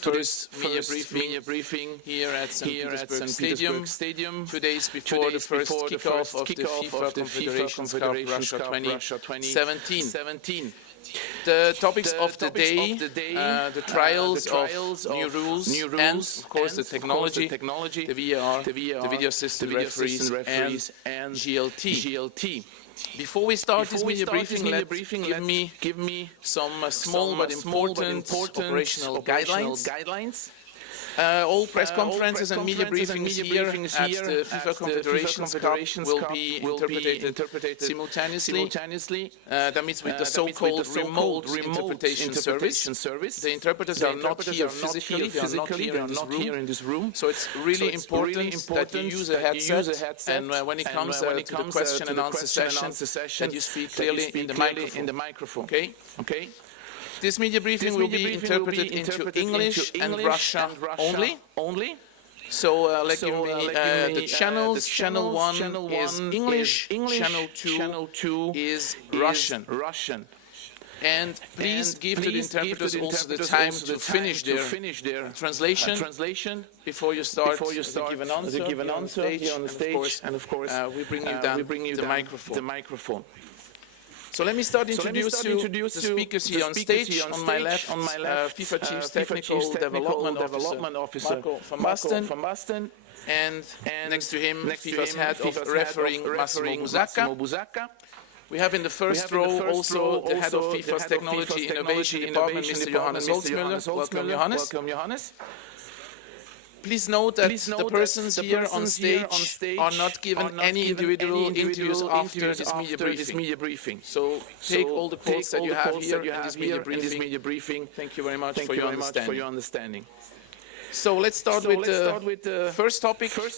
first media briefing here at St. Petersburg Stadium. 2 days before the first kickoff of the FIFA Confederations Cup Russia 2017. The topics of the day, the trials of new rules, and of course the technology, the VAR, the video assistant referees, and GLT. Before we start this media briefing, give me some small but important operational guidelines. All press conferences and media briefings here at the FIFA Confederations Cup will be interpreted simultaneously. That means with the so-called remote interpretation service. The interpreters are not here physically, they are not here in this room. So it's really important that you use a headset, and when it comes to the question and answer session, that you speak clearly in the microphone. Okay? This media briefing will be interpreted into English and Russian only. So let's give me the channels. Channel 1 is English, Channel 2 is Russian. And please give to the interpreters also the time to finish their translation before you start to give an answer here on the stage. And of course, we bring you down the microphone. So let me start to introduce you the speakers here on stage. On my left, FIFA Chief's Technical Development Officer Marco van Basten, and next to him, FIFA's Head of Refereeing Massimo Busacca. We have in the first row also the Head of FIFA's Technology Innovation Department, Mr. Johannes Holzmüller. Welcome, Johannes. Please note that the persons here on stage are not given any individual interviews after this media briefing. So take all the quotes that you have here in this media briefing. Thank you very much for your understanding. So let's start with the first topic of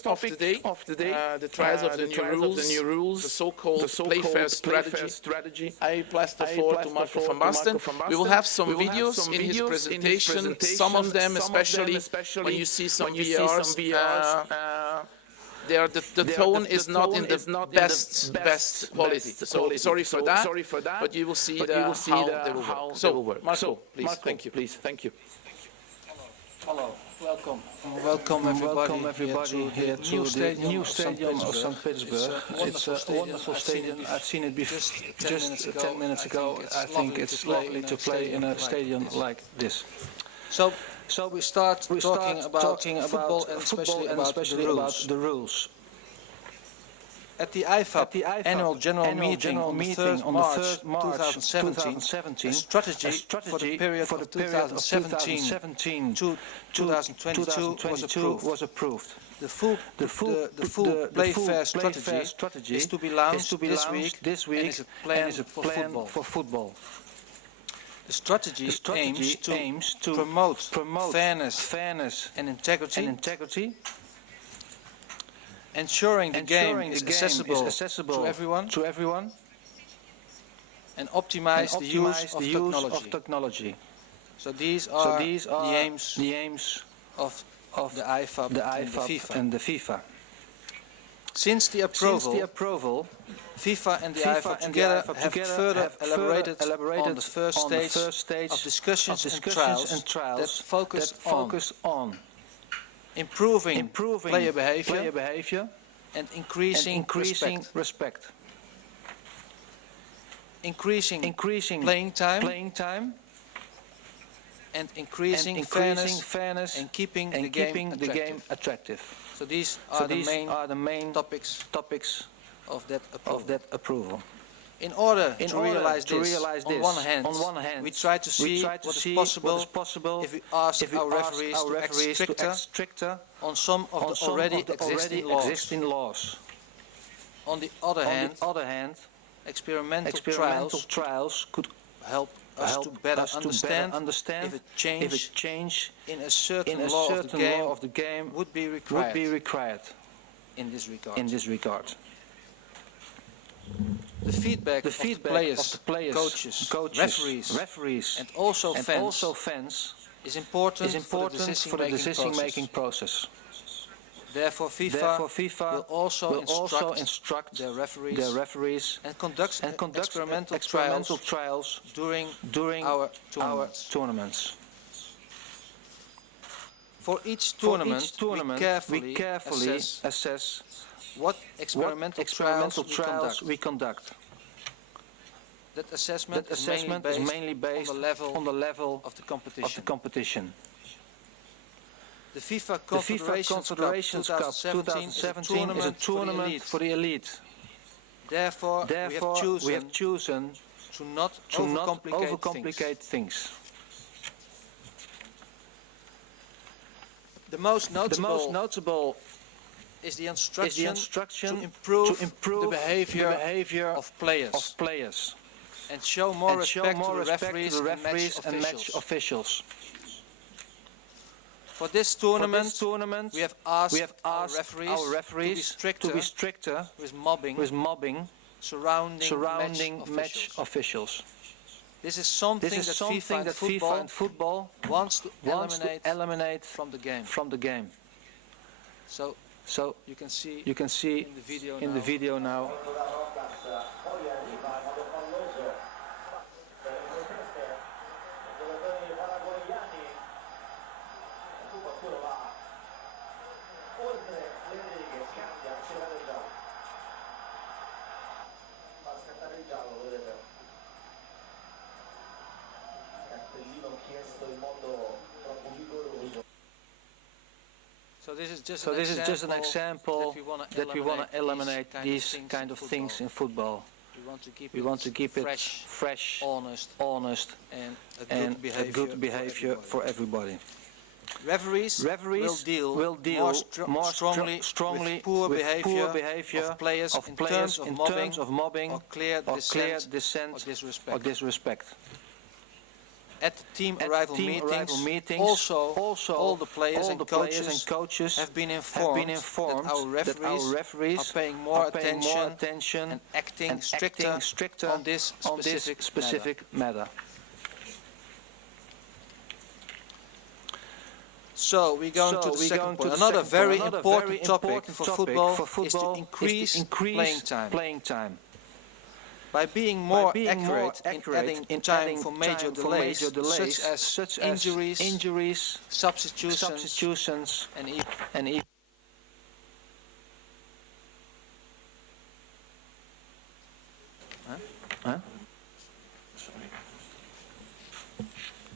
the day, the trials of the new rules, the so-called play fair strategy. I pass the floor to Marco van Basten. We will have some videos in his presentation, some of them, especially when you see some VRs, the tone is not in the best quality. So sorry for that, but you will see how they will work. So, Marco, please, thank you. Hello. Welcome everybody here to the new stadium of St. Petersburg. It's a wonderful stadium. I've seen it before just 10 minutes ago. I think it's lovely to play in a stadium like this. So we start talking about football and especially about the rules. At the IFAB Annual General Meeting on the 3rd March 2017, a strategy for the period of 2017 to 2022 was approved. The full play fair strategy is to be launched this week and is a plan for football. The strategy aims to promote fairness and integrity, ensuring the game is accessible to everyone, and optimize the use of technology. So these are the aims of the IFAB and the FIFA. Since the approval, FIFA and the IFAB together have further elaborated on the first stage of discussions and trials that focus on improving player behavior and increasing respect. Increasing playing time and increasing fairness and keeping the game attractive. So these are the main topics of that approval. In order to realize this, on one hand, we try to see what is possible if we ask our referees to act stricter on some of the already existing laws. On the other hand, experimental trials could help us to better understand if a change in a certain law of the game would be required in this regard. The feedback of the players, coaches, referees, and also fans is important for the decision-making process. Therefore, FIFA will also instruct their referees and conduct experimental trials during our tournaments. For each tournament, we carefully assess what experimental trials we conduct. That assessment is mainly based on the level of the competition. The FIFA Confederations Cup 2017 is a tournament for the elite. Therefore, we have chosen to not overcomplicate things. The most notable is the instruction to improve the behavior of players and show more respect to the referees and match officials. For this tournament, we have asked our referees to be stricter with mobbing surrounding match officials. This is something that FIFA and football wants to eliminate from the game. So you can see in the video now. So this is just an example that we want to eliminate these kind of things in football. We want to keep it fresh, honest, and a good behavior for everybody. Referees will deal more strongly with poor behavior of players in terms of mobbing or clear dissent or disrespect. At the team arrival meetings, also all the players and coaches have been informed that our referees are paying more attention and acting stricter on this specific matter. So we're going to the second point. Another very important topic for football is to increase playing time. By being more accurate in adding time for major delays such as injuries, substitutions, and even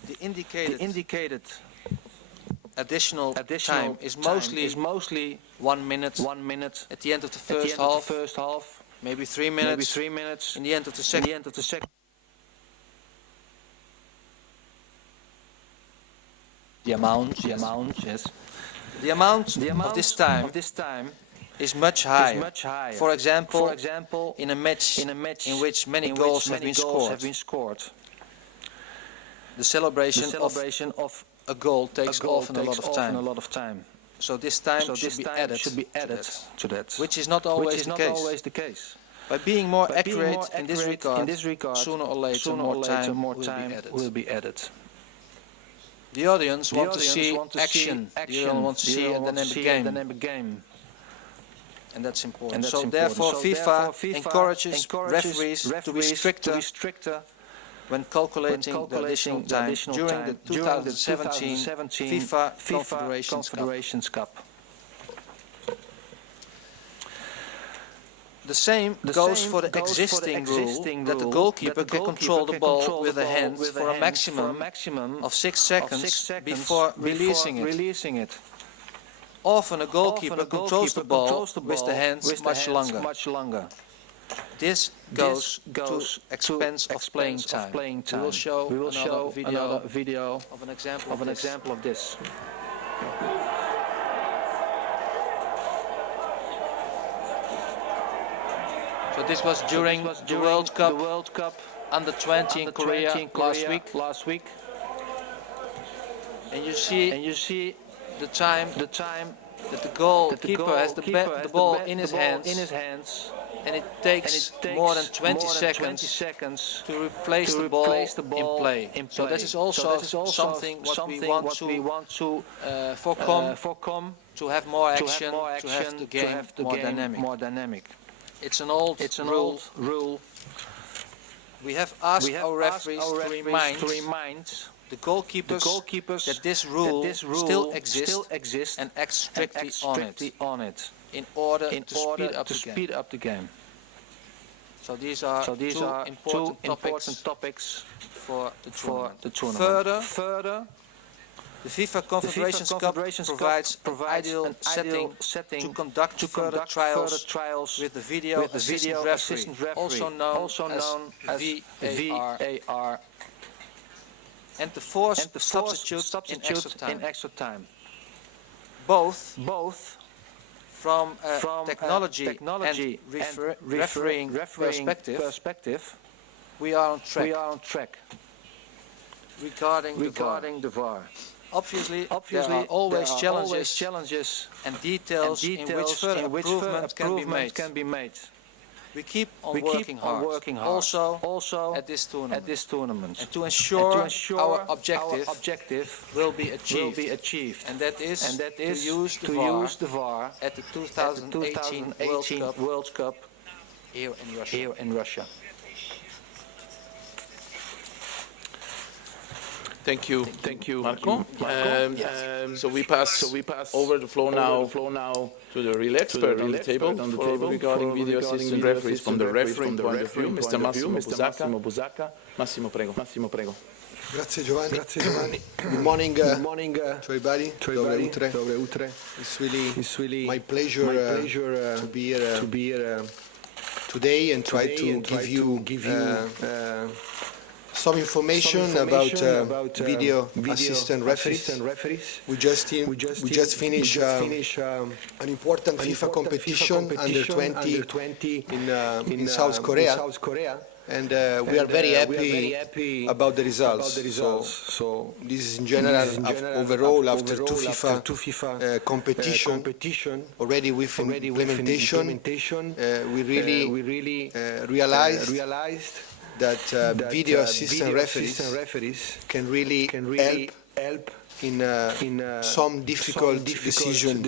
the indicated additional time is mostly 1 minute at the end of the first half. Maybe 3 minutes in the end of the second. The amount of this time is much higher. For example, in a match in which many goals have been scored. The celebration of a goal takes often a lot of time. So this time should be added to that, which is not always the case. By being more accurate in this regard, sooner or later more time will be added. The audience want to see action. The audience want to see a dynamic game. And that's important. So therefore FIFA encourages referees to be stricter when calculating the additional time during the 2017 FIFA Confederations Cup. The same goes for the existing rule that the goalkeeper can control the ball with the hands for a maximum of 6 seconds before releasing it. Often a goalkeeper controls the ball with the hands much longer. This goes to expense of playing time. We will show another video of an example of this. So this was during the World Cup under 20 in Korea last week. And you see the time that the goalkeeper has the ball in his hands. And it takes more than 20 seconds to replace the ball in play. So this is also something what we want to forecome, to have more action, to have the game more dynamic. It's an old rule. We have asked our referees to remind the goalkeepers that this rule still exists and act strictly on it in order to speed up the game. So these are two important topics for the tournament. Further, the FIFA Confederations Cup provides an ideal setting to conduct further trials with the video assistant referee, also known as VAR, and the force substitutes in extra time. Both from technology and refereeing perspective, we are on track regarding the VAR. Obviously, there are always challenges and details in which further improvement can be made. We keep on working hard, also at this tournament, and to ensure our objective will be achieved, and that is to use the VAR at the 2018 World Cup here in Russia. Thank you, Marco. So we pass over the floor now to the real expert on the table regarding video assistant referees from the refereeing point of view, Mr. Massimo Busacca. Massimo, prego. Grazie Giovanni. Good morning to everybody. It's really my pleasure to be here today and try to give you some information about video assistant referees. We just finished an important FIFA competition under 20 in South Korea. And we are very happy about the results. So this is in general, overall, after two FIFA competition, already with implementation, we really realized that video assistant referees can really help in some difficult decision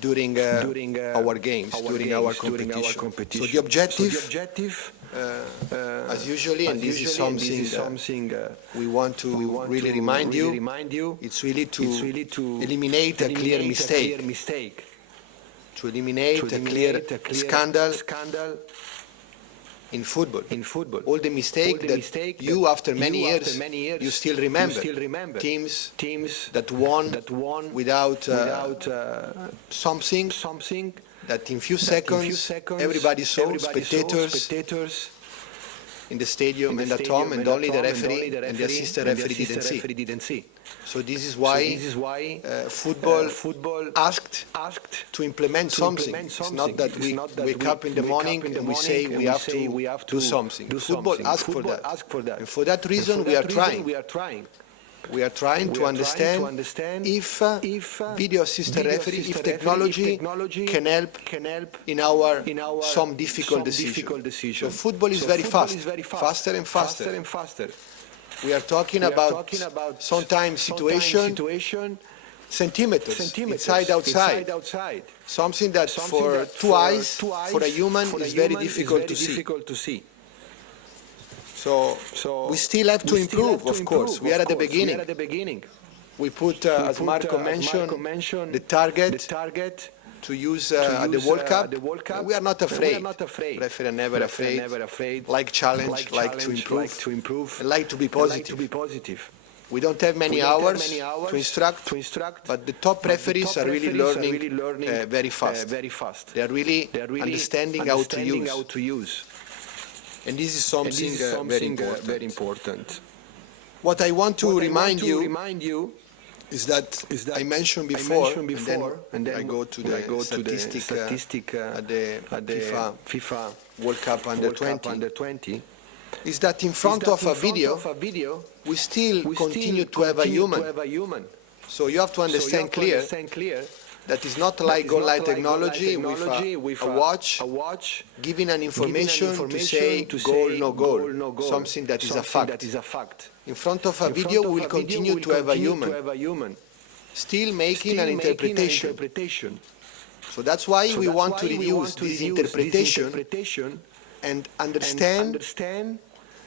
during our games, during our competition. So the objective, as usually, and this is something we want to really remind you, it's really to eliminate a clear mistake, to eliminate a clear scandal in football. All the mistake that you, after many years, you still remember. Teams that won without something that in few seconds everybody saw, spectators in the stadium and at home, and only the referee and the assistant referee didn't see. So this is why football asked to implement something. It's not that we wake up in the morning and we say we have to do something. Football asked for that. And for that reason we are trying. We are trying to understand if video assistant referees, if technology can help in our some difficult decision. So football is very fast, faster and faster. We are talking about sometimes situation, centimeters, inside, outside. Something that for two eyes, for a human, is very difficult to see. So we still have to improve, of course. We are at the beginning. We put, as Marco mentioned, the target to use at the World Cup. We are not afraid. Referee are never afraid. Like challenge, like to improve, and like to be positive. We don't have many hours to instruct, but the top referees are really learning very fast. They are really understanding how to use. And this is something very important. What I want to remind you is that I mentioned before, and then I go to the statistic at the FIFA World Cup under 20, is that in front of a video, we still continue to have a human. So you have to understand clear that is not like goal-line technology with a watch giving an information to say goal, no goal, something that is a fact. In front of a video, we will continue to have a human, still making an interpretation. So that's why we want to reduce this interpretation and understand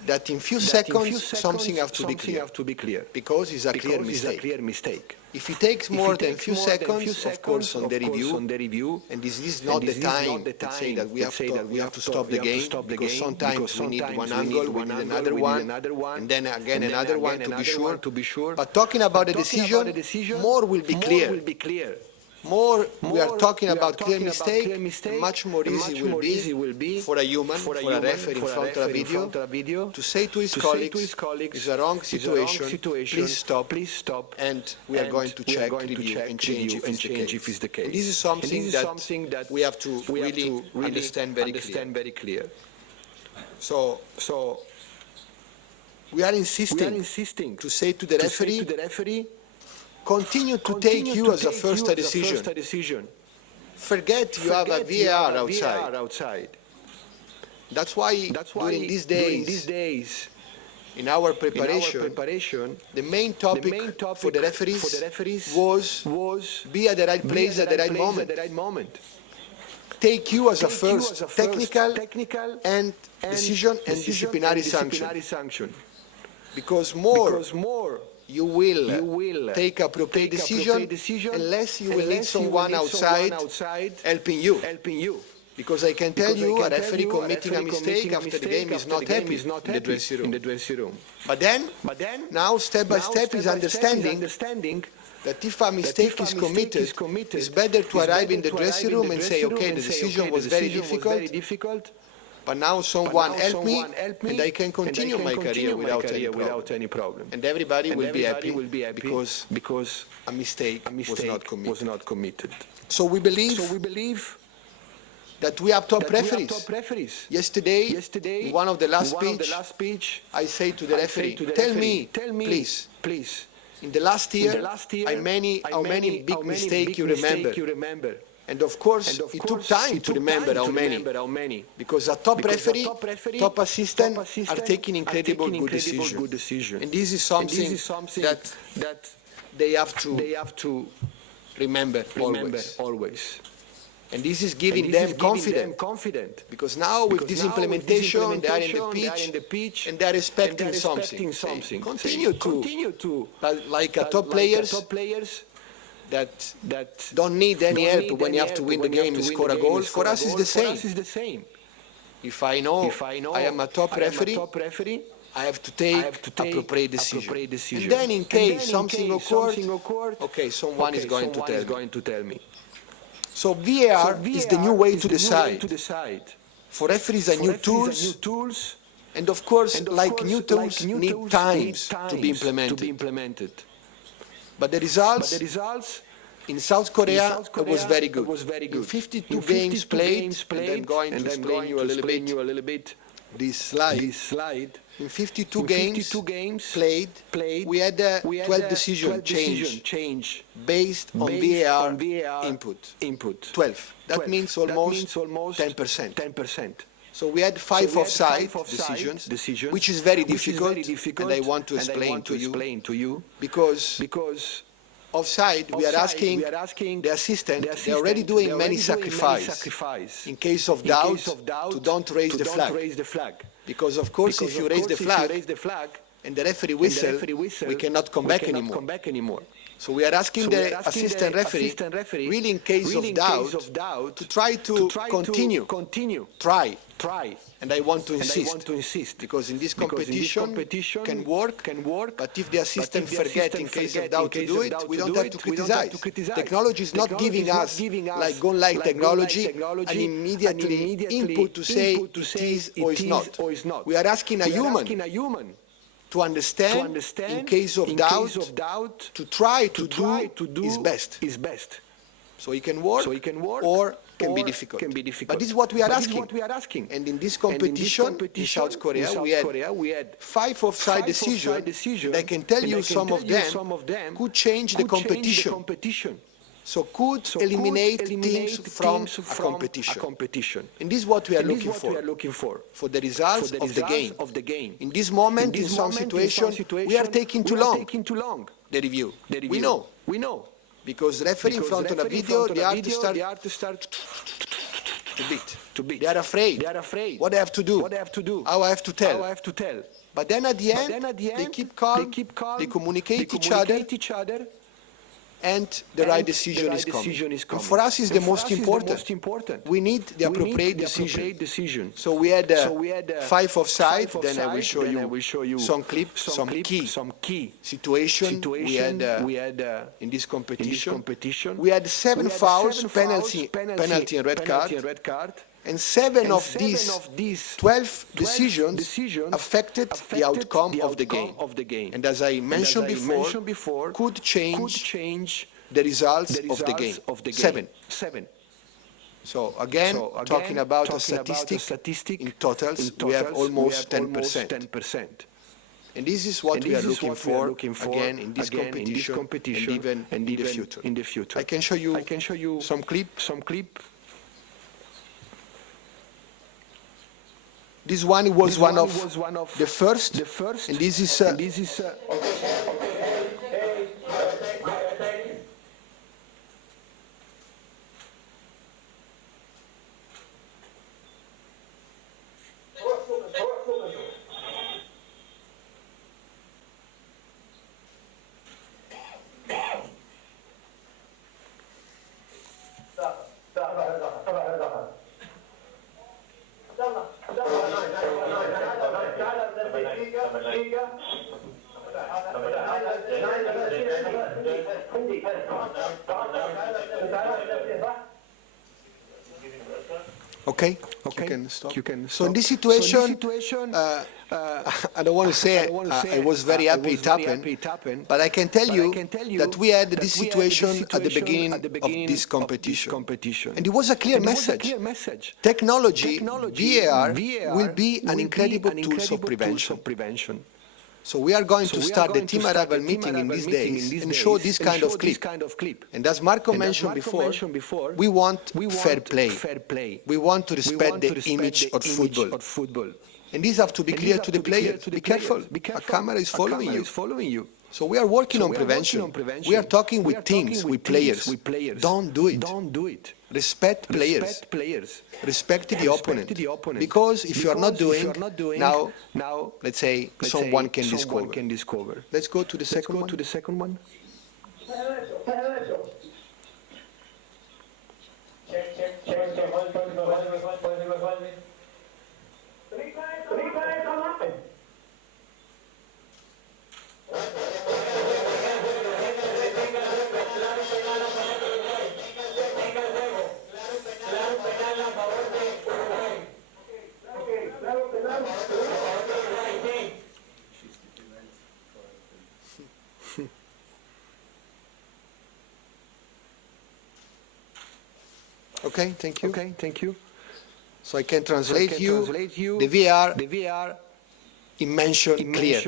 that in few seconds something has to be clear, because it's a clear mistake. If it takes more than few seconds, of course, on the review, and this is not the time to say that we have to stop the game, because sometimes we need one angle, we need another one, and then again another one to be sure. But talking about the decision, more will be clear. More we are talking about clear mistake, much more easy will be for a human, for a referee in front of a video, to say to his colleagues, it's a wrong situation, please stop, and we are going to check, review, and change if it's the case. This is something that we have to really understand very clear. So we are insisting to say to the referee, continue to take you as a first decision. Forget you have a VAR outside. That's why during these days, in our preparation, the main topic for the referees was be at the right place at the right moment. Take you as a first technical and decision and disciplinary sanction. Because more you will take appropriate decision unless you will need someone outside helping you. Because I can tell you, a referee committing a mistake after the game is not happy in the dressing room. But then, now step by step is understanding that if a mistake is committed, it's better to arrive in the dressing room and say, okay, the decision was very difficult, but now someone helped me, and I can continue my career without any problem. And everybody will be happy because a mistake was not committed. So we believe that we have top referees. Yesterday, in one of the last speech, I say to the referee, tell me, please, in the last year, how many big mistakes you remember? And of course, it took time to remember how many, because a top referee, top assistant are taking incredible good decisions. And this is something that they have to remember always. And this is giving them confidence, because now with this implementation, they are in the pitch and they are expecting something. Continue to, like a top players, that don't need any help when you have to win the game and score a goal. For us, it's the same. If I know I am a top referee, I have to take appropriate decision. And then in case something occurred, okay, someone is going to tell me. So VAR is the new way to decide. For referees are new tools, and of course, like new tools, need times to be implemented. But the results in South Korea was very good. In 52 games played, and I'm going to explain you a little bit this slide. In 52 games played, we had 12 decision change based on VAR input. 12. That means almost 10%. So we had 5 offside decisions, which is very difficult, and I want to explain to you, because offside, we are asking the assistant, they are already doing many sacrifices. In case of doubt, to don't raise the flag. Because of course, if you raise the flag and the referee whistle, we cannot come back anymore. So we are asking the assistant referee, really in case of doubt, to try to continue. Try. And I want to insist, because in this competition can work, but if the assistant forget in case of doubt to do it, we don't have to criticize. Technology is not giving us, like gun-like technology, an immediately input to say it is or is not. We are asking a human to understand, in case of doubt, to try to do his best. So it can work or can be difficult. But this is what we are asking. And in this competition in South Korea, we had 5 offside decisions, and I can tell you some of them could change the competition. So could eliminate teams from a competition. And this is what we are looking for the results of the game. In this moment, in some situations, we are taking too long, the review. We know. Because referee in front of a video, they have to start They are afraid. What they have to do. How I have to tell. But then at the end, they keep calm, they communicate each other, and the right decision is coming. And for us, it's the most important. We need the appropriate decision. So we had 5 offside. Then I will show you some clips, some key situation we had in this competition. We had 7 fouls, penalty and red card. And 7 of these 12 decisions affected the outcome of the game. And as I mentioned before, could change the results of the game. 7. So again, talking about a statistic, in totals, we have almost 10%. And this is what we are looking for, again, in this competition, and even in the future. I can show you some clip. This one was one of the first, and this is okay. You can stop. So in this situation, I don't want to say I was very happy it happened, but I can tell you that we had this situation at the beginning of this competition. And it was a clear message. Technology, VAR, will be an incredible tool of prevention. So we are going to start the team arrival meeting in these days and show this kind of clip. And as Marco mentioned before, we want fair play. We want to respect the image of football. And these have to be clear to the players. Be careful. A camera is following you. So we are working on prevention. We are talking with teams, with players. Don't do it. Respect players. Respect the opponent. Because if you are not doing, now, let's say, someone can discover. Let's go to the second one. Okay, thank you. So I can translate you. The VR mention clear.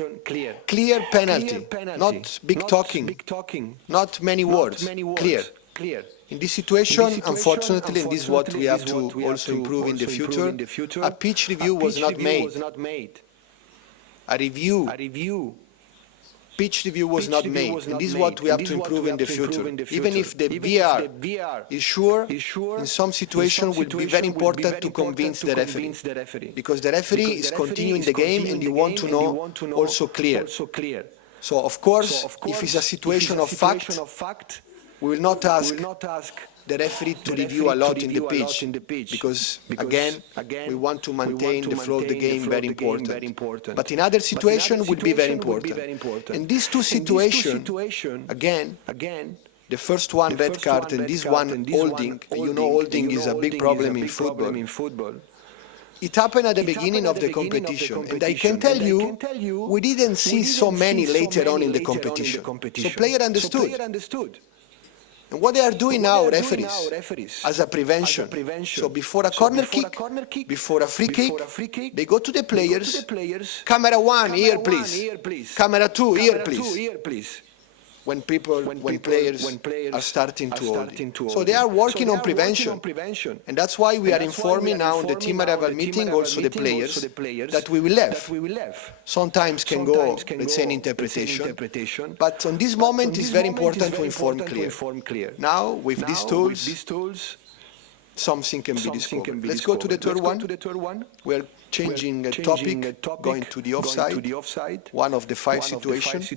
Clear penalty. Not big talking. Not many words. Clear. In this situation, unfortunately, and this is what we have to also improve in the future, a pitch review was not made. Pitch review was not made, and this is what we have to improve in the future. Even if the VR is sure, in some situations it will be very important to convince the referee. Because the referee is continuing the game and you want to know also clear. So of course, if it's a situation of fact, we will not ask the referee to review a lot in the pitch, because again, we want to maintain the flow of the game, very important. But in other situations, would be very important. And these two situations, again, the first one red card and this one holding, you know holding is a big problem in football. It happened at the beginning of the competition, and I can tell you, we didn't see so many later on in the competition. So players understood. And what they are doing now, referees, as a prevention. So before a corner kick, before a free kick, they go to the players, camera 1, here please, camera 2, here please. When players are starting to hold. So they are working on prevention. And that's why we are informing now in the team arrival meeting also the players that we will have. Sometimes can go, let's say, in interpretation. But on this moment it's very important to inform clear. Now, with these tools, something can be discovered. Let's go to the third one. We're changing a topic, going to the offside, one of the five situations.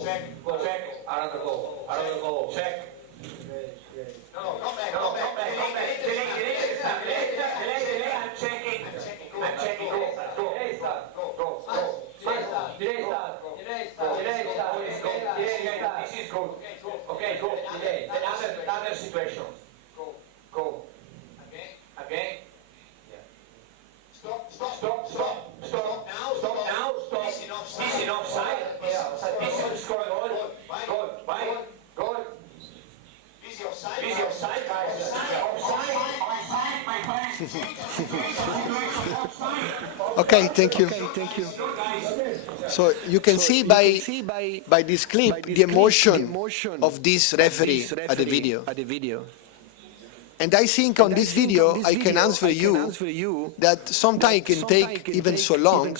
Check, around the goal, check. No, not back, delay, I'm checking, go. This is good. Okay, go, delay. Another situation. Go. Again. Stop. Now, stop. This is offside. This is scoring goal. Goal. This is offside, guys. Offside, my friend. Okay, thank you. So you can see by this clip the emotion of this referee at the video. And I think on this video I can answer you that sometimes it can take even so long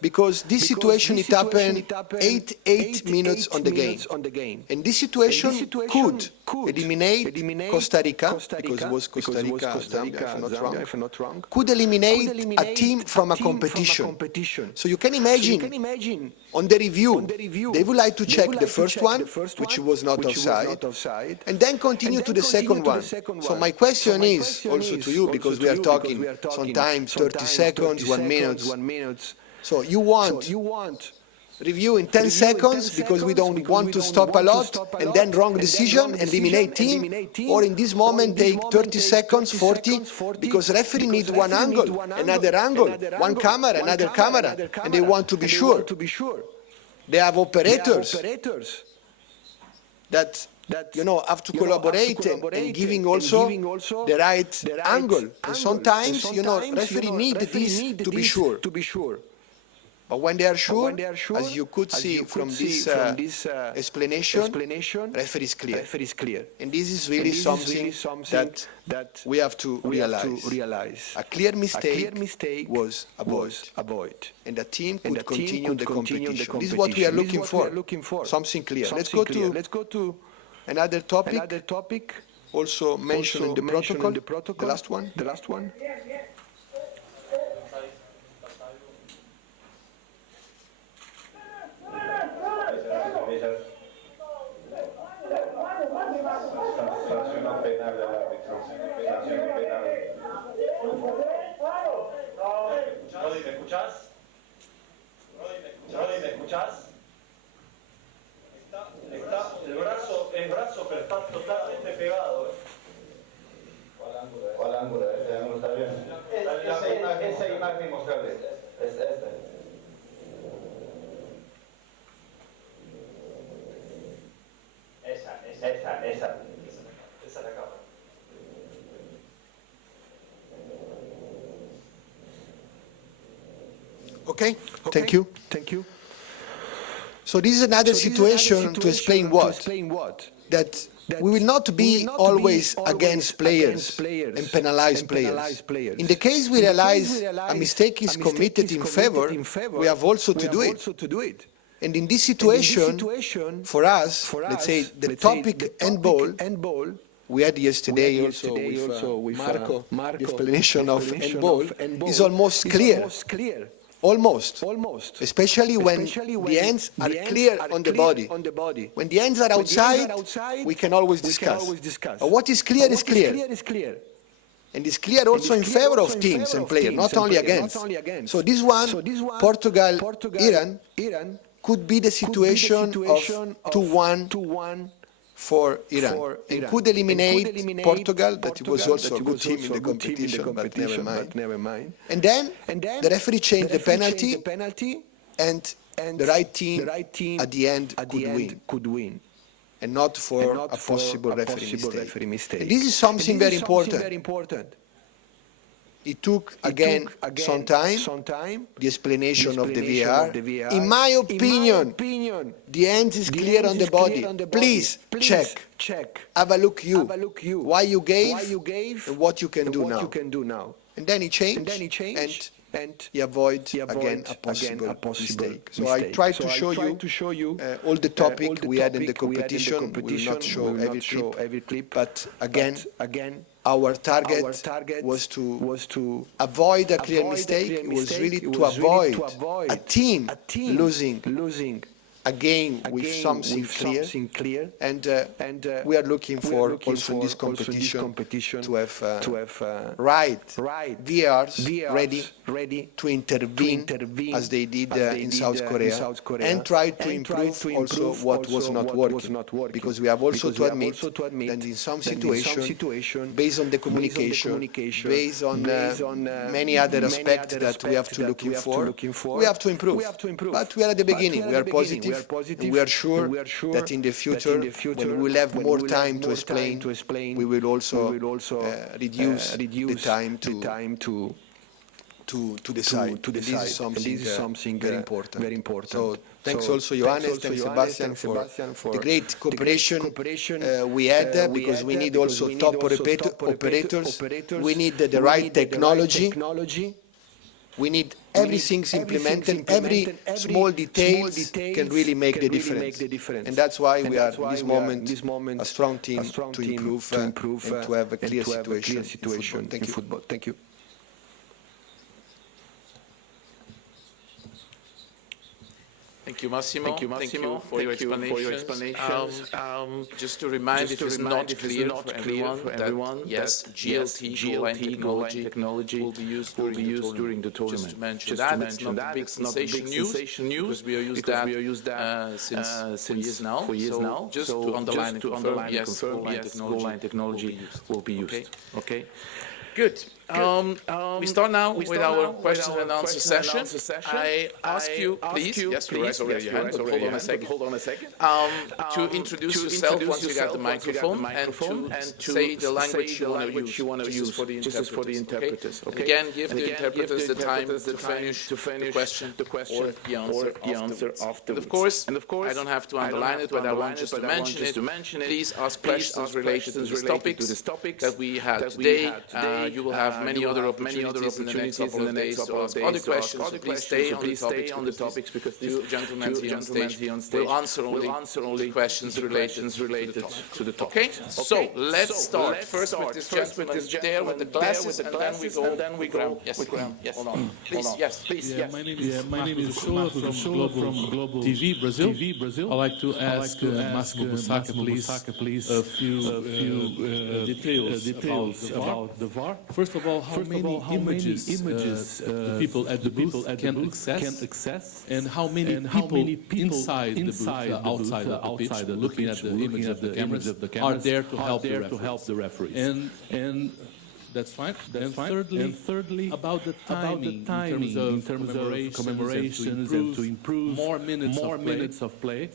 because this situation it happened 8 minutes on the game. And this situation could eliminate Costa Rica, because it was Costa Rica, Zambia, if I'm not wrong, could eliminate a team from a competition. So you can imagine on the review, they would like to check the first one, which was not offside, and then continue to the second one. So my question is also to you, because we are talking sometimes 30 seconds, 1 minute. So you want review in 10 seconds because we don't want to stop a lot, and then wrong decision, eliminate team, or in this moment take 30 seconds, 40, because referee needs one angle, another angle, one camera, another camera, and they want to be sure. They have operators that have to collaborate and giving also the right angle. And sometimes, referee need this to be sure. But when they are sure, as you could see from this explanation, referee is clear. And this is really something that we have to realize. A clear mistake was avoided. And the team could continue the competition. This is what we are looking for, something clear. Let's go to another topic, also mentioned in the protocol, the last one. Rodri, ¿me escuchás? Está el brazo, pero está totalmente pegado. ¿Cuál ángulo? Ese ángulo está bien. Esa imagen mostrable. Es esta. Esa la cámara. Okay, thank you. So this is another situation to explain that we will not be always against players and penalize players. In the case we realize a mistake is committed in favor, we have also to do it. And in this situation, for us, let's say the topic handball, we had yesterday also with Marco, the explanation of handball, is almost clear. Almost. Especially when the ends are clear on the body. When the ends are outside, we can always discuss. But what is clear is clear. And it's clear also in favor of teams and players, not only against. So this one, Portugal-Iran, could be the situation of 2-1 for Iran, and could eliminate Portugal, that was also a good team in the competition, but never mind. And then the referee changed the penalty, and the right team at the end could win, and not for a possible referee mistake. And this is something very important. It took again some time, the explanation of the VAR. In my opinion, the end is clear on the body. Please check. Have a look why you gave and what you can do now. And then he changed, and he avoids again a possible mistake. So I tried to show you all the topic we had in the competition. We will not show every clip, but again, our target was to avoid a clear mistake. It was really to avoid a team losing a game with something clear, and we are looking for also in this competition to have right VRs ready to intervene as they did in South Korea, and try to improve also what was not working, because we have also to admit that in some situation, based on the communication, based on many other aspects that we have to looking for, we have to improve. But we are at the beginning. We are positive. And we are sure that in the future, when we will have more time to explain, we will also reduce the time to decide. This is something very important. So thanks also Johannes, thanks Sebastian for the great cooperation we had, because we need also top operators. We need the right technology. We need everything implemented. Every small detail can really make the difference. And that's why we are, at this moment, a strong team to improve and to have a clear situation in football. Thank you. Thank you, Massimo. Thank you for your explanations. Just to remind, if it's not clear for everyone, yes, GLT, goal-line technology, will be used during the tournament. Just to mention that, it's not a big sensation news, because we are used that since 4 years now. So just to underline and confirm, yes, goal-line technology will be used. Okay. Good. We start now with our question and answer session. I ask you, please, yes, please, already your hand, but hold on a second, to introduce yourself once you got the microphone, and to say the language you want to use. This is for the interpreters. Okay? Again, give the interpreters the time to finish the question or the answer after. And of course, I don't have to underline it, but I want just to mention it. Please ask questions related to this topic that we had today. You will have many other opportunities in the next couple of days to ask other questions. So please stay on the topics, because these gentlemen here on stage will answer only questions related to the topic. Okay, so let's start first with this gentleman there with the glasses, and then we go. Yes, hold on. Please, yes. My name is Shoa from Global TV, Brazil. I'd like to ask Massimo Busacca, please, a few details about the VAR. First of all, how many images the people at the booth can access, and how many people inside the booth, outside of the pitch, looking at the image of the cameras, are there to help the referees. And that's fine. And thirdly, about the timing in terms of commemorations and to improve more minutes of play.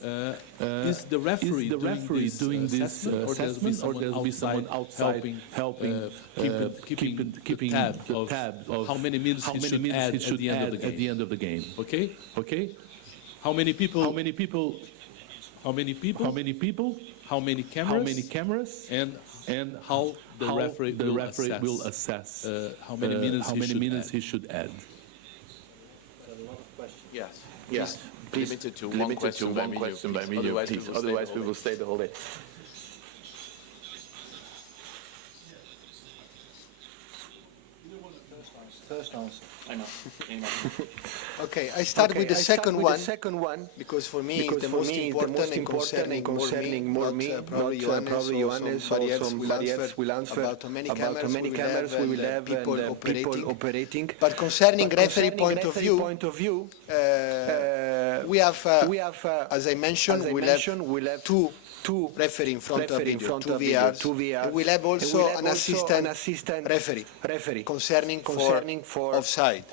Is the referee doing this assessment, or there'll be someone outside helping keeping tab of how many minutes he should add at the end of the game? Okay. How many people? How many cameras? And how the referee will assess how many minutes he should add. Yes. Please limited to one question by medium, please. Otherwise, we will stay the whole day. First answer. I know. Okay, I start with the second one, because for me the most important and concerning more me, probably Johannes or somebody else will answer about how many cameras we will have, people operating. But concerning referee point of view, we have, as I mentioned, we'll have two referee in front of him, two VRs. We'll have also an assistant referee concerning for offside.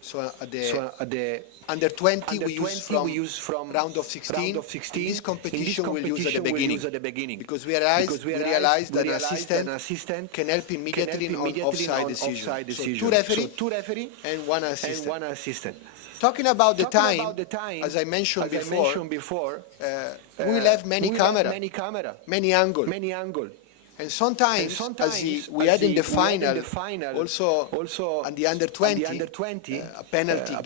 So at the under 20 we use from round of 16. This competition we'll use at the beginning, because we realized that an assistant can help immediately on offside decision. So two referee and one assistant. Talking about the time, as I mentioned before, we will have many camera, many angle. And sometimes, we had in the final, also on the under 20, a penalty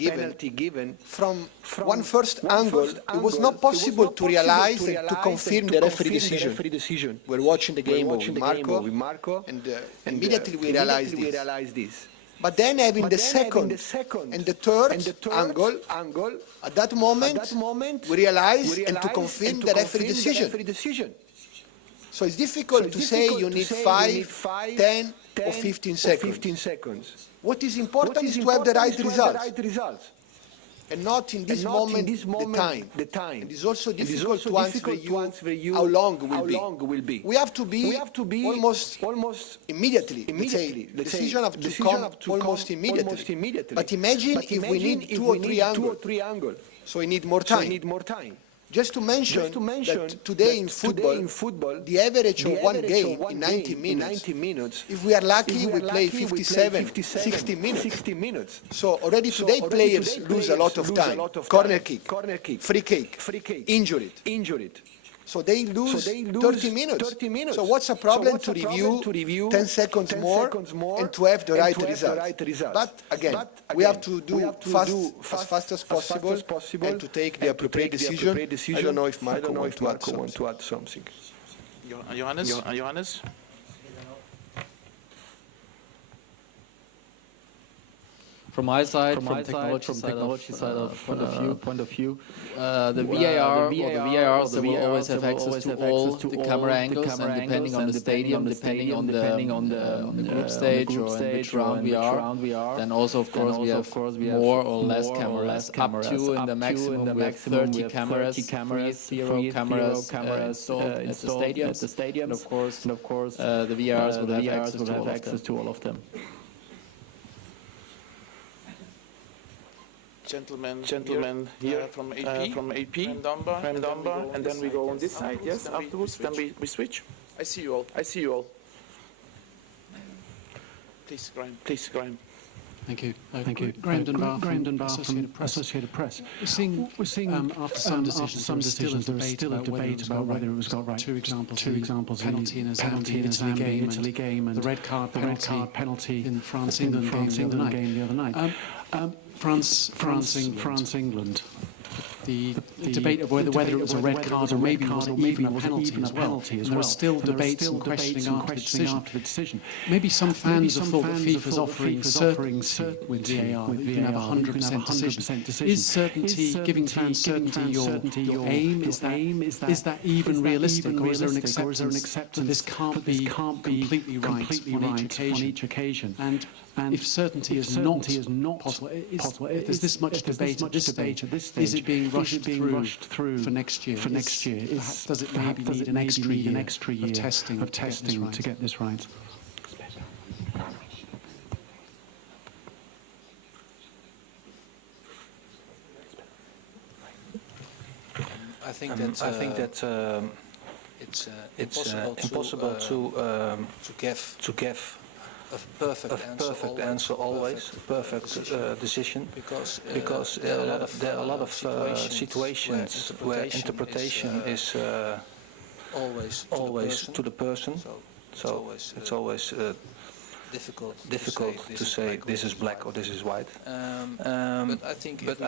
given from one first angle, it was not possible to realize and to confirm the referee decision. We're watching the game with Marco, and immediately we realized this. But then having the second and the third angle, at that moment, we realized and to confirm the referee decision. So it's difficult to say you need 5, 10, or 15 seconds. What is important is to have the right results. And not in this moment the time. It is also difficult to answer you how long it will be. We have to be almost immediately. Let's say decision have to come almost immediately. But imagine if we need 2 or 3 angles. So we need more time. Just to mention that today in football, the average of one game in 90 minutes, if we are lucky, we play 57, 60 minutes. So already today players lose a lot of time. Corner kick, free kick, injured. So they lose 30 minutes. So what's a problem to review 10 seconds more and to have the right result? But again, we have to do as fast as possible and to take the appropriate decision. I don't know if Marco wants to add something. Johannes? From my side, from technology side of point of view, the VAR they will always have access to all the camera angles, and depending on the stadium, depending on the group stage or in which round we are, then also of course we have more or less cameras. Up to in the maximum we have 30 cameras, free cameras installed at the stadium. And of course, the VARs will have access to all of them. Gentlemen here from AP, Prem Dunbar, and then we go on this side, yes, afterwards, then we switch. I see you all. Please, Graham. Thank you. Graham Dunbar from Associated Press. We're seeing after some decisions, there is still a debate about whether it was got right. Two examples: penalty in a Italy game, and the red card penalty in France-England game the other night. France-England. The debate of whether it was a red card or maybe it was even a penalty as well. And there are still debates and questioning after the decision. Maybe some fans have thought that FIFA is offering certainty with VAR. You can have 100% decision. Is certainty, giving fans certainty, your aim? Is that even realistic, or is there an acceptance that this can't be completely right on each occasion? And if certainty is not possible, if there's this much debate at this stage, is it being rushed through for next year? Does it maybe need an extra year of testing to get this right? I think that it's impossible to give a perfect answer always, a perfect decision, because there are a lot of situations where interpretation is always to the person. So it's always difficult to say this is black or this is white. But I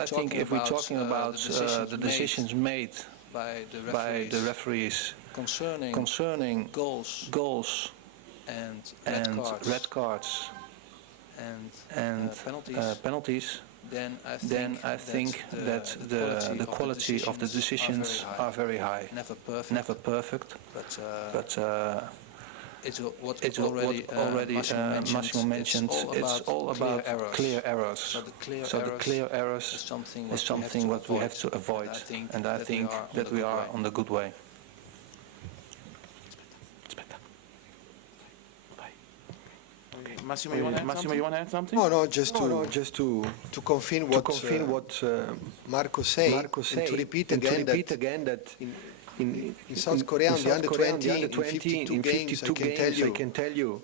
think if we're talking about the decisions made by the referees concerning goals and red cards and penalties, then I think that the quality of the decisions are very high. Never perfect, but it's what already Massimo mentioned. It's all about clear errors. So the clear errors is something what we have to avoid, and I think that we are on the good way. Massimo, you want to add something? No, just to confirm what Marco said, and to repeat again that in South Korea, on the under 20, in 52 games, I can tell you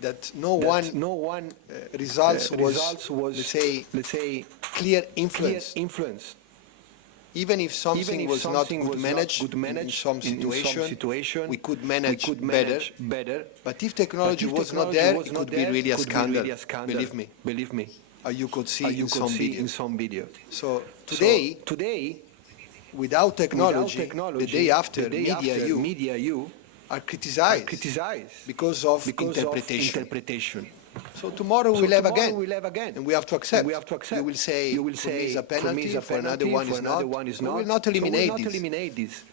that no one results was, let's say, clear influence. even if something was not good managed in some situation, we could manage better. But if technology was not there, it could be really a scandal, believe me. You could see in some video. So today, without technology, the day after, media you are criticized because of interpretation. So tomorrow we'll have again, and we have to accept. You will say, for me is a penalty, for another one is not. We will not eliminate this.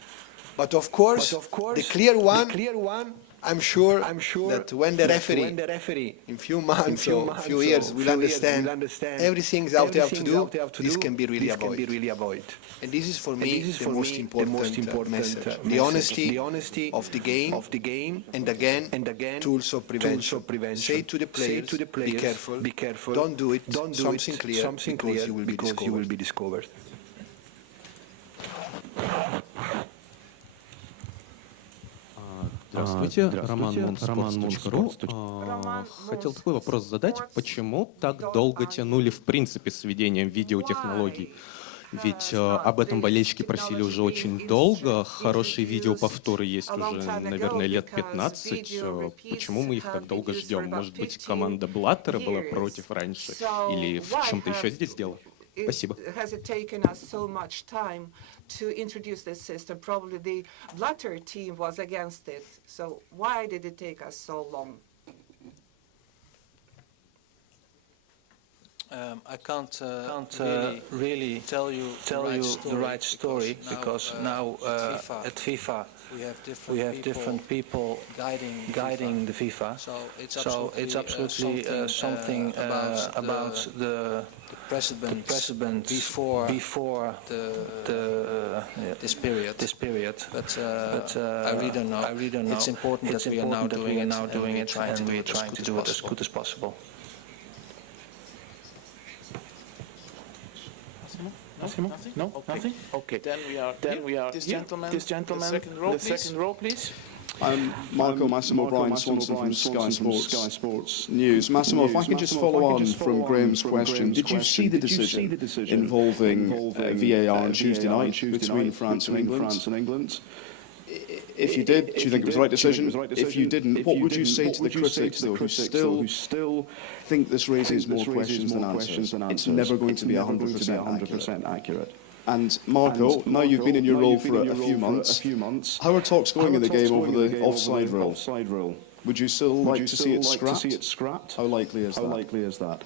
But of course, the clear one, I'm sure that when the referee, in few months or few years, will understand everything out there to do, this can be really avoided. And this is for me the most important message. The honesty of the game, and again, tools of prevention. Say to the players, be careful, don't do it, something clear, because you will be discovered. Здравствуйте, Роман Мунспортс.ру. Хотел такой вопрос задать. Почему так долго тянули в принципе с введением видеотехнологий? Ведь об этом болельщики просили уже очень долго. Хорошие видеоповторы есть уже, наверное, лет 15. Почему мы их так долго ждем? Может быть, команда Блаттера была против раньше? Или в чем-то еще здесь дело? Спасибо. To introduce this system, probably the Blatter team was against it. So why did it take us so long? I can't really tell you the right story because now at FIFA we have different people guiding the FIFA. So it's absolutely something about the precedent before this period. But I really don't know. It's important that we are now doing it, and we try to do it as good as possible. Nothing? Okay. Then we are this gentleman, the second row, please. I'm Massimo O'Brien Swanson from Sky Sports News. Massimo, if I can just follow on from Graham's question, did you see the decision involving VAR on Tuesday night between France and England? If you did, do you think it was the right decision? If you didn't, what would you say to the critics, though, who still think this raises more questions than answers? It's never going to be 100% accurate. And Marco, now you've been in your role for a few months. How are talks going in the game over the offside rule? Would you still like to see it scrapped? How likely is that?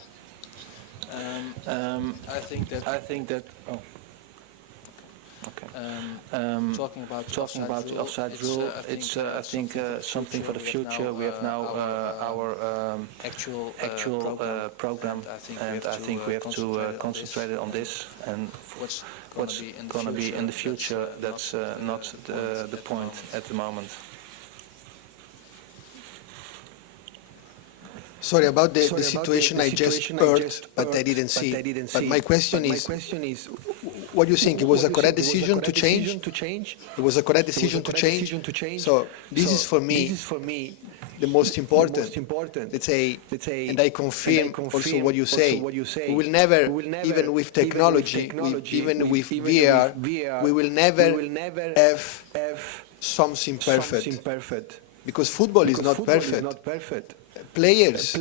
I think that. Oh. Okay. Talking about the offside rule, it's I think something for the future. We have now our actual program, and I think we have to concentrate on this. And what's going to be in the future, that's not the point at the moment. Sorry about the situation I just heard, but I didn't see. But my question is, what do you think? It was a correct decision to change? It was a correct decision to change? So this is for me the most important. Let's say, and I confirm also what you say. We will never, even with technology, even with VR, we will never have something perfect. Because football is not perfect. Players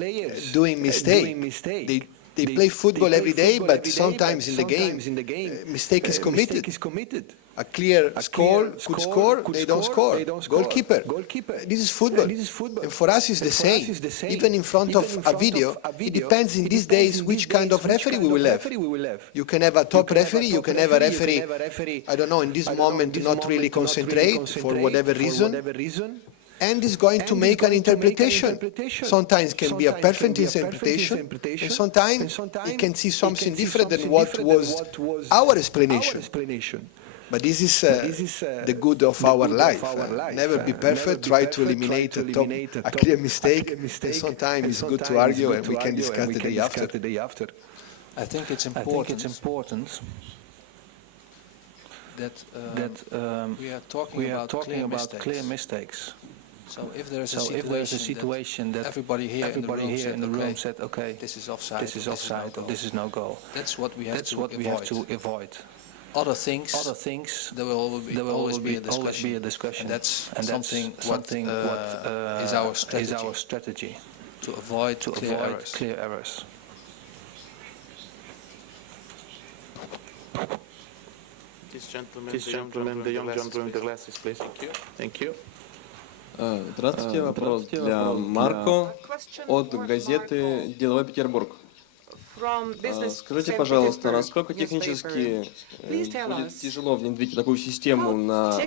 doing mistakes. They play football every day, but sometimes in the game, mistake is committed. A clear score, good score, they don't score. Goalkeeper. This is football. And for us it's the same. Even in front of a video, it depends in these days which kind of referee we will have. You can have a top referee, you can have a referee, I don't know, in this moment not really concentrate for whatever reason. And is going to make an interpretation. Sometimes it can be a perfect interpretation, and sometimes it can see something different than what was our explanation. But this is the good of our life. Never be perfect, try to eliminate a clear mistake, and sometimes it's good to argue and we can discuss the day after. I think it's important that we are talking about clear mistakes. So if there is a situation that everybody here in the room said, okay, this is offside, or this is no goal. That's what we have to avoid. other things, there will always be a discussion. And that's something what is our strategy to avoid clear errors. This gentleman, the young gentleman with the glasses, please. Thank you. Здравствуйте, вопрос для Марко от газеты «Деловой Петербург». Скажите, пожалуйста, насколько технически будет тяжело внедрить такую систему на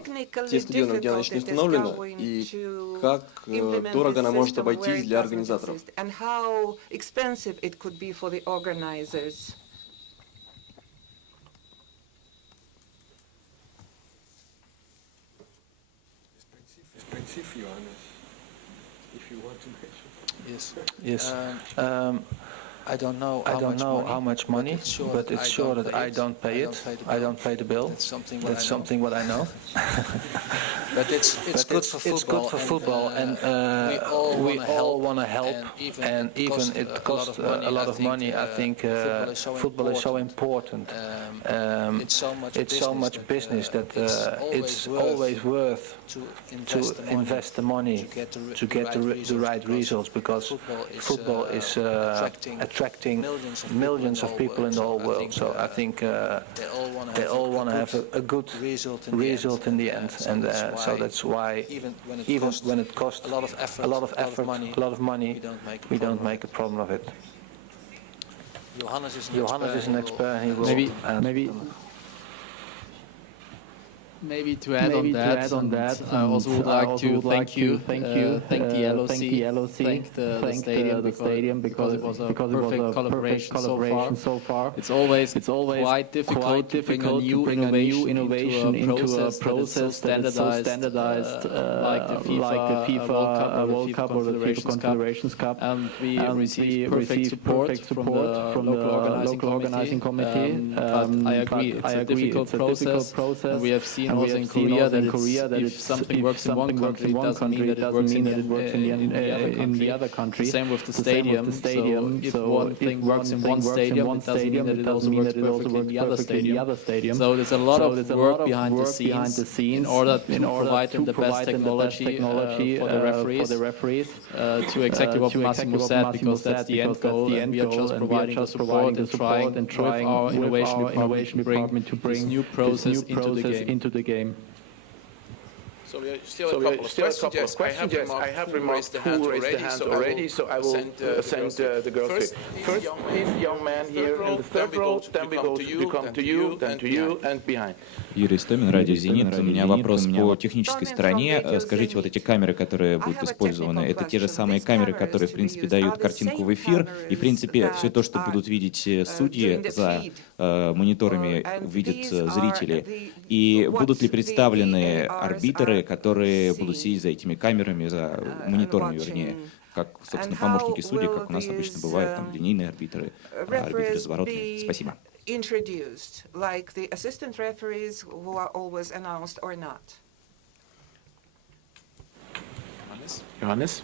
те стадионы, где она еще не установлена, и как дорого она может обойтись для организаторов? Yes. I don't know how much money, but it's sure that I don't pay it. I don't pay the bill. That's something what I know. But it's good for football, and we all want to help. And even it costs a lot of money. I think football is so important. It's so much business that it's always worth to invest the money to get the right results, because football is attracting millions of people in the whole world. So I think they all want to have a good result in the end, and so that's why even when it costs a lot of effort, a lot of money, we don't make a problem of it. Johannes is an expert. He will Maybe to add on that, I also would like to thank the LOC, thank the stadium because it was a perfect collaboration so far. It's always quite difficult to bring a new innovation into a process that is so standardized, like the FIFA World Cup or the FIFA Confederations Cup. And we received perfect support from the local organizing committee. But I agree, it's a difficult process. And we have seen also in Korea that if something works in one country, it doesn't mean that it works in the other country. Same with the stadium. So if one thing works in one stadium, it doesn't mean that it also works perfectly in the other stadium. So there's a lot of work behind the scenes in order to provide them the best technology for the referees. To exactly what Massimo said, because that's the end goal, and we are just providing the support and trying with our innovation department to bring this new process into the game. So we still a couple of questions. Yes, I have remarked who raised the hand already, so I will send the girls first. First, please, young man here in the third row, then we go to you, then to you, and behind. Юрий Истомин, радио «Зенит». У меня вопрос по технической стороне. Скажите, вот эти камеры, которые будут использованы, это те же самые камеры, которые, в принципе, дают картинку в эфир, и, в принципе, все то, что будут видеть судьи за мониторами, увидят зрители. И будут ли представлены арбитры, которые будут сидеть за этими камерами, за мониторами, вернее, как, собственно, помощники судей, как у нас обычно бывают, там, линейные арбитры, арбитры разворотные. Спасибо. Introduced, like the assistant referees who are always announced or not? Johannes?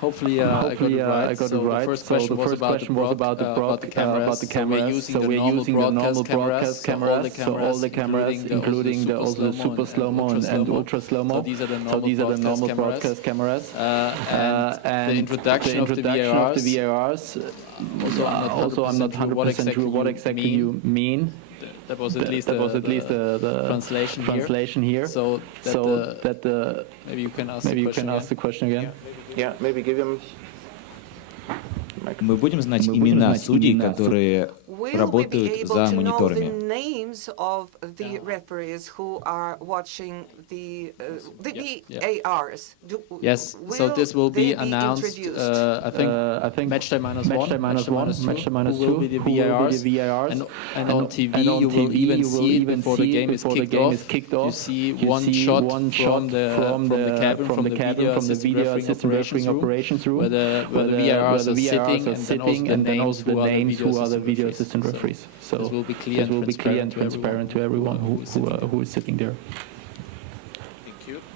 Hopefully I got it right. The first question was about the cameras. So we're using the normal broadcast cameras, so all the cameras, including the super slow-mo and ultra slow-mo. So these are the normal broadcast cameras. And the introduction of the VARs. Also, I'm not 100% sure what exactly you mean. That was at least the translation here. So that maybe you can ask the question again. Yeah, maybe give him. Мы будем знать имена судей, которые работают за мониторами. Yes, so this will be announced, I think match day -1, match day -2, who will be the VARs, and on TV you will even see it before the game is kicked off. You see one shot from the cabin, from the video assistant operations room, where the VARs are sitting, and then also the names who are the video assistant referees. So this will be clear and transparent to everyone who is sitting there.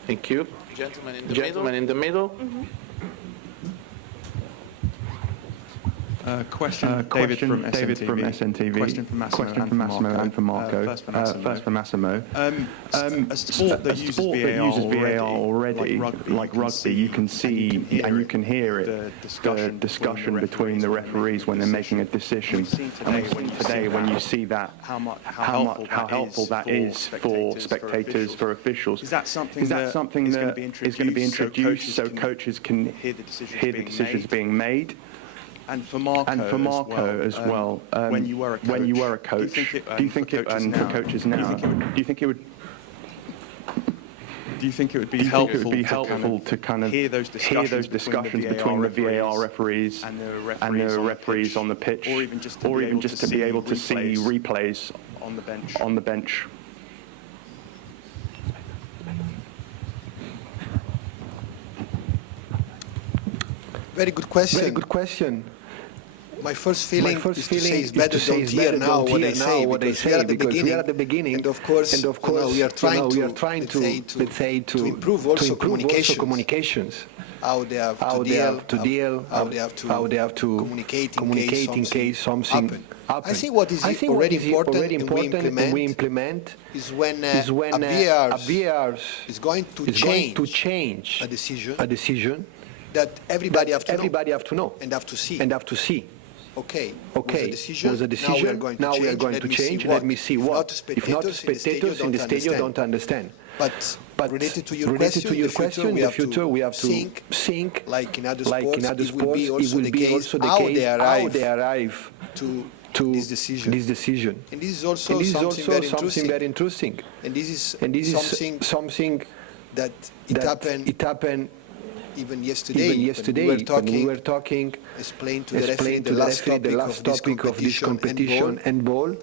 Thank you. Gentleman in the middle. Question, David from SNTV. Question for Massimo and for Marco. First for Massimo. A sport that uses VAR already, like rugby, you can see and you can hear it, the discussion between the referees when they're making a decision. And we've seen today, when you see that, how helpful that is for spectators, for officials. Is that something that is going to be introduced so coaches can hear the decisions being made? And for Marco as well, when you were a coach, do you think it, and for coaches now, do you think it would be helpful to kind of hear those discussions between the VAR referees and the referees on the pitch, or even just to be able to see replays on the bench? Very good question. My first feeling is to say it's better don't hear now what they say, because we are at the beginning, and of course we are trying to improve also communications. How they have to deal, how they have to communicate in case something happens. I think what is already important and we implement is when a VAR is going to change a decision that everybody have to know and have to see. Okay, was a decision, now we are going to change, let me see what. If not, spectators in the stadium don't understand. But related to your question, in the future we have to think, like in other sports, it will be also the case how they arrive to this decision. And this is also something very interesting. And this is something that it happened even yesterday when we were talking, explained to the referee the last topic of this competition, handball.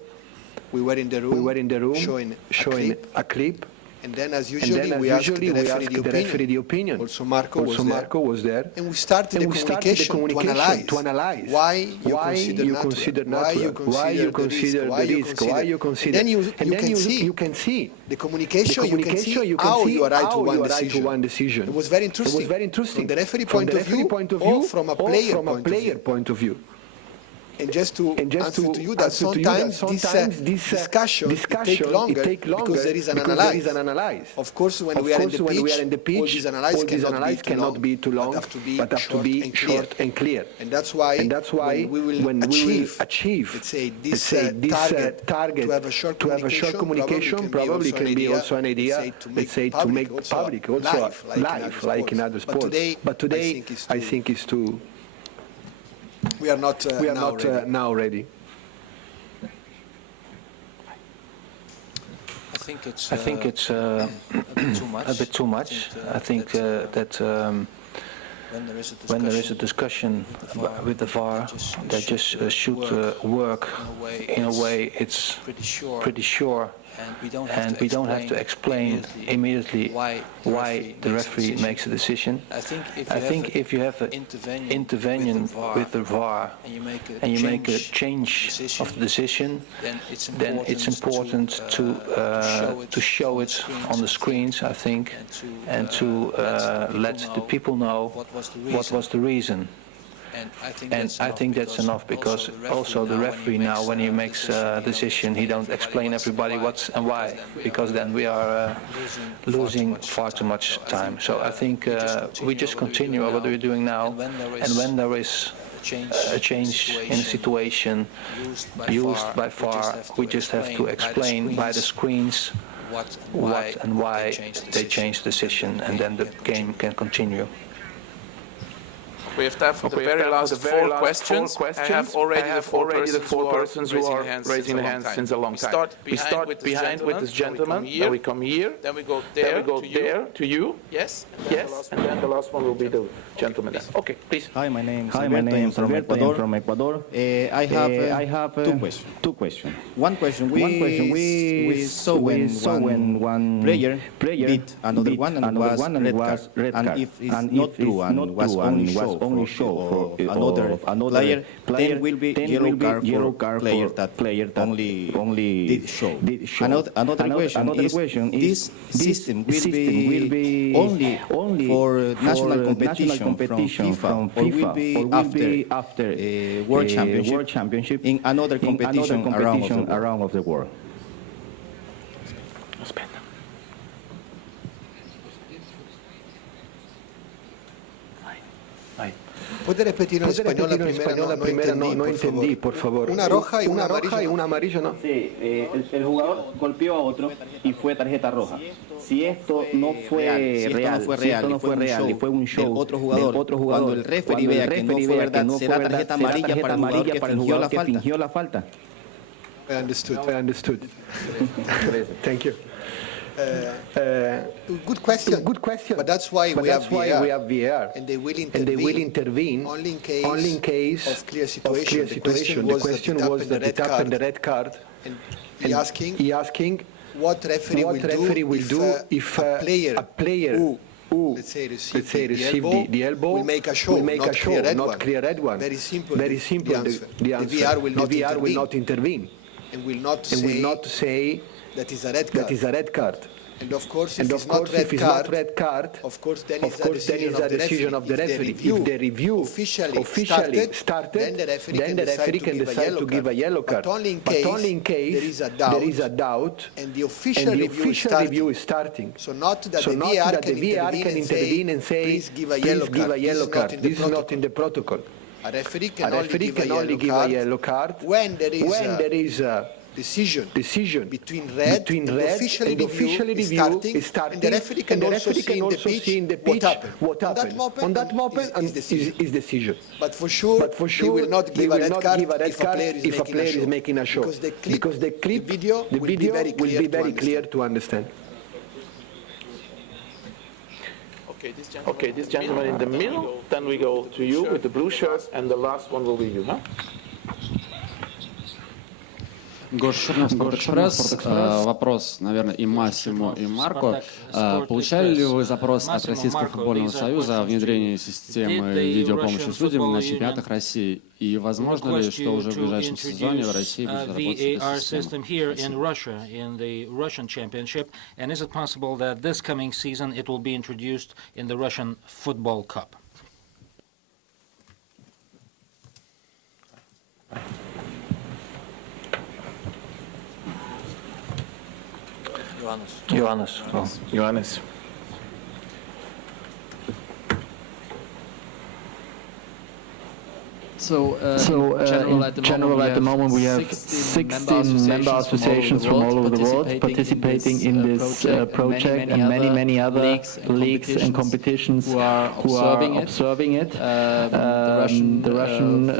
We were in the room showing a clip. And then, as usually, we asked the referee the opinion. Also, Marco was there. And we started the communication to analyze why you consider natural, why you consider the risk, why you consider. And then you can see the communication, you can see how you arrive to one decision. It was very interesting. From the referee point of view, or from a player point of view. And just to answer to you that sometimes this discussion take longer because there is an analysis. Of course, when we are in the pitch, all these analyses cannot be too long, but have to be short and clear. And that's why when we will achieve, let's say, this target to have a short communication, probably can be also an idea, let's say, to make public also live, like in other sports. But today, I think is to. We are not now ready. I think it's a bit too much. I think that when there is a discussion with the VAR, that just should work in a way it's pretty sure. And we don't have to explain immediately why the referee makes a decision. I think if you have an intervention with the VAR and you make a change of the decision, then it's important to show it on the screens, I think, and to let the people know what was the reason. And I think that's enough, because also the referee now, when he makes a decision, he don't explain everybody what and why, because then we are losing far too much time. So I think we just continue what we're doing now, and when there is a change in a situation used by VAR, we just have to explain by the screens what and why they changed the decision, and then the game can continue. We have time for the very last four questions. I have already the four persons who are raising their hands since a long time. We start behind with this gentleman, then we come here, then we go there to you. Yes, and then the last one will be the gentleman there. Okay, please. Hi, my name is from Ecuador. I have two questions. One question, we saw when one player beat another one and was red card. And if it's not true and was only show for another player, then will be yellow card for player that only did show. Another question is, this system will be only for national competition from FIFA, or will be after World Championship in another competition around of the world? ¿Puede repetir en español la primera? No entendí, por favor. Una roja y una amarilla, ¿no? Sí, el jugador golpeó a otro y fue tarjeta roja. Si esto no fue real y fue un show del otro jugador, cuando el referee vea que no fue verdad, será tarjeta amarilla para el jugador que fingió la falta. I understood. Thank you. Good question. But that's why we have VAR. And they will intervene only in case of clear situation. The question was that it happened the red card. And he asking what referee will do if a player who let's say received the elbow will make a show, not clear red one. Very simple. The answer. The VAR will not intervene. And will not say that is a red card. And of course, if it's not red card, of course, then it's a decision of the referee. If the review officially started, then the referee can decide to give a yellow card. But only in case there is a doubt, and the official review is starting. So not that the VAR can intervene and say, please give a yellow card. This is not in the protocol. A referee can only give a yellow card when there is a decision between red and the official review is starting, and the referee can also see in the pitch what happened. On that moment is decision. But for sure, he will not give a red card if a player is making a show. Because the video will be very clear to understand. Okay, this gentleman in the middle, then we go to you with the blue shirt, and the last one will be you, huh? Спортэкспресс. Вопрос, наверное, и Массимо, и Марко. Получали ли вы запрос от Российского футбольного союза о внедрении системы видеопомощи судьям на чемпионатах России? И возможно ли, что уже в ближайшем сезоне в России будет работать эта система? And is it possible that this coming season it will be introduced in the Russian Football Cup? Ioannis. So in general, at the moment, we have 16 member associations from all over the world participating in this project, and many other leagues and competitions who are observing it. The Russian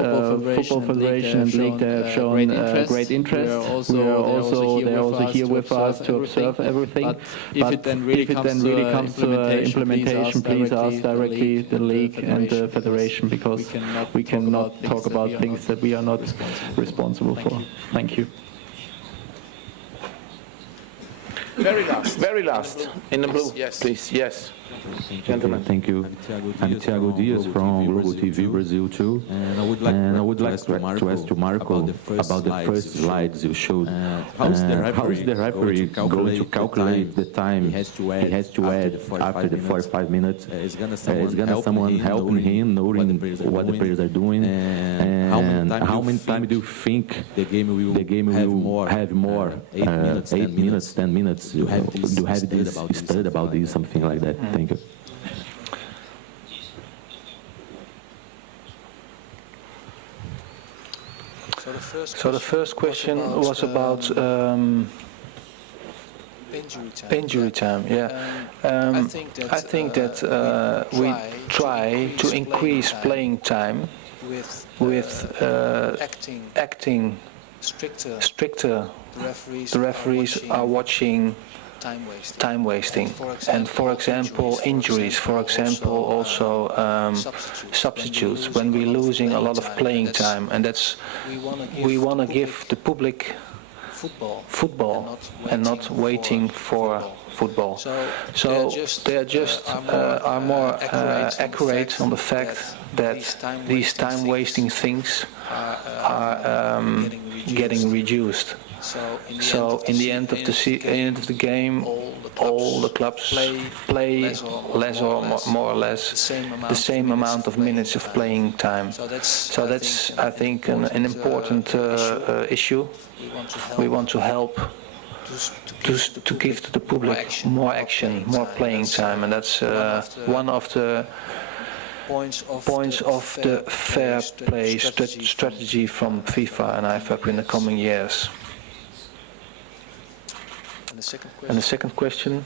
Football Federation and League, they have shown great interest. They're also here with us to observe everything. But if it then really comes to implementation, please ask directly the league and the federation, because we cannot talk about things that we are not responsible for. Thank you. Very last, in the blue, please, yes. Gentlemen. Thank you. I'm Thiago Diaz from Globo TV Brazil too, and I would like to ask to Marco about the first slides you showed. How is the referee going to calculate the time he has to add after the 45 minutes? Is gonna someone helping him, knowing what the players are doing? And how many time do you think the game will have more? 8 minutes, 10 minutes? Do you have this study about this, something like that? Thank you. So the first question was about injury time. Yeah, I think that we try to increase playing time with acting stricter. The referees are watching time wasting, and for example injuries, for example also substitutes, when we're losing a lot of playing time, and that's we want to give the public football and not waiting for football. So they are more accurate on the fact that these time-wasting things are getting reduced. So in the end of the game, all the clubs play less or more or less the same amount of minutes of playing time. So that's I think an important issue. We want to help to give to the public more action, more playing time, and that's one of the points of the fair play strategy from FIFA and IFAB in the coming years. And the second question?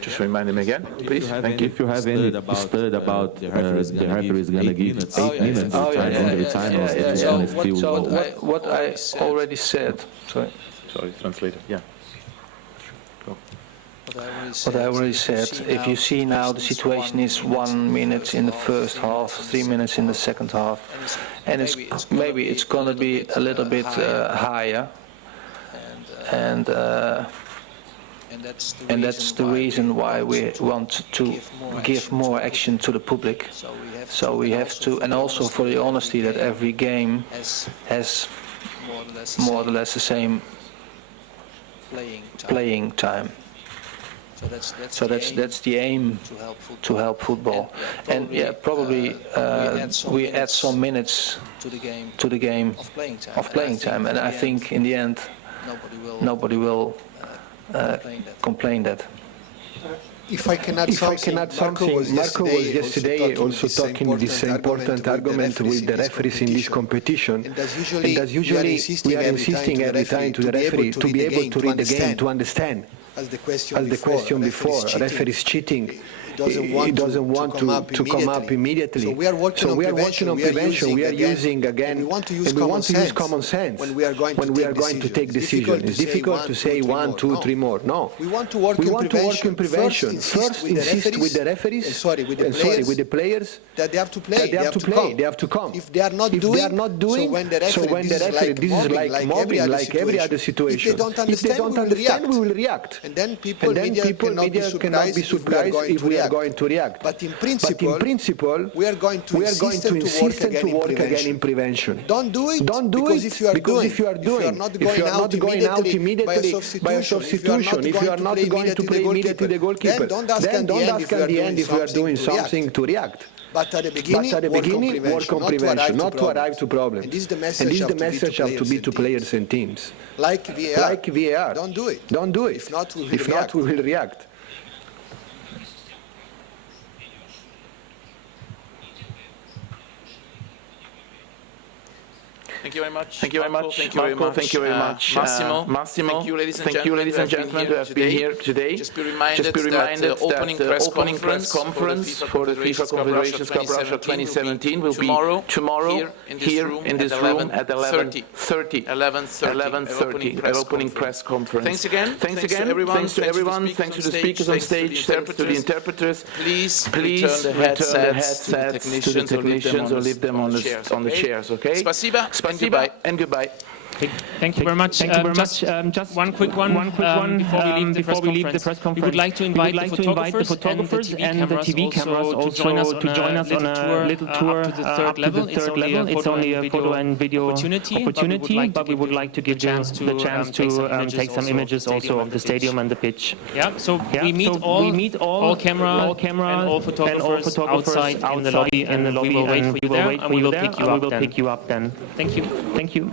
Just remind him again, please. Thank you. If you have any study about the referee is going to give 8 minutes time, so what I already said. Sorry, translator. Yeah. What I already said, if you see now the situation is 1 minute in the first half, 3 minutes in the second half, and maybe it's going to be a little bit higher, and that's the reason why we want to give more action to the public. So we have to, and also for the honesty that every game has more or less the same playing time. So that's the aim to help football. And yeah, probably we add some minutes to the game of playing time, and I think in the end nobody will complain that. If I can add something, Marco was yesterday also talking this important argument with the referees in this competition. And as usually we are insisting every time to the referee to be able to read the game, to understand. As the question before, referee is cheating. He doesn't want to come up immediately. So we are working on prevention. We are using again, and we want to use common sense when we are going to take decisions. It's difficult to say 1, 2, 3 more. No. We want to work in prevention. First, insist with the referees, with the players, that they have to play. They have to come. If they are not doing, so when the referee, this is like mobbing, like every other situation. If they don't understand, we will react. And then people, media cannot be surprised if we are going to react. But in principle, we are going to insist and to work again in prevention. Don't do it because if you are not going out immediately by a substitution, if you are not going to play immediately the goalkeeper, then don't ask at the end if we are doing something to react. But at the beginning, work on prevention, not to arrive to problems. And this is the message have to be to players and teams. Like VAR. Don't do it. If not, we will react. Thank you very much. Thank you very much. Marco, thank you very much. Massimo. Thank you, ladies and gentlemen, who have been here today. Just be reminded that the opening press conference for the FIFA Confederations Cup Russia 2017 will be tomorrow here in this room at 11:30. 11:30. An opening press conference. Thanks again. Thanks to everyone. Thanks to the speakers on stage. Thanks to the interpreters. Please return the headsets to the technicians or leave them on the chairs. Okay. Spasiba. Goodbye and goodbye. Thank you very much. Just one quick one before we leave the press conference. We would like to invite the photographers and the TV cameras also to join us on a little tour up to the third level. It's only a photo and video opportunity, but we would like to give you the chance to take some images also of the stadium and the pitch. Yeah. So we meet all camera and all photographers outside in the lobby, and we will wait for you there, and we will pick you up then. Thank you.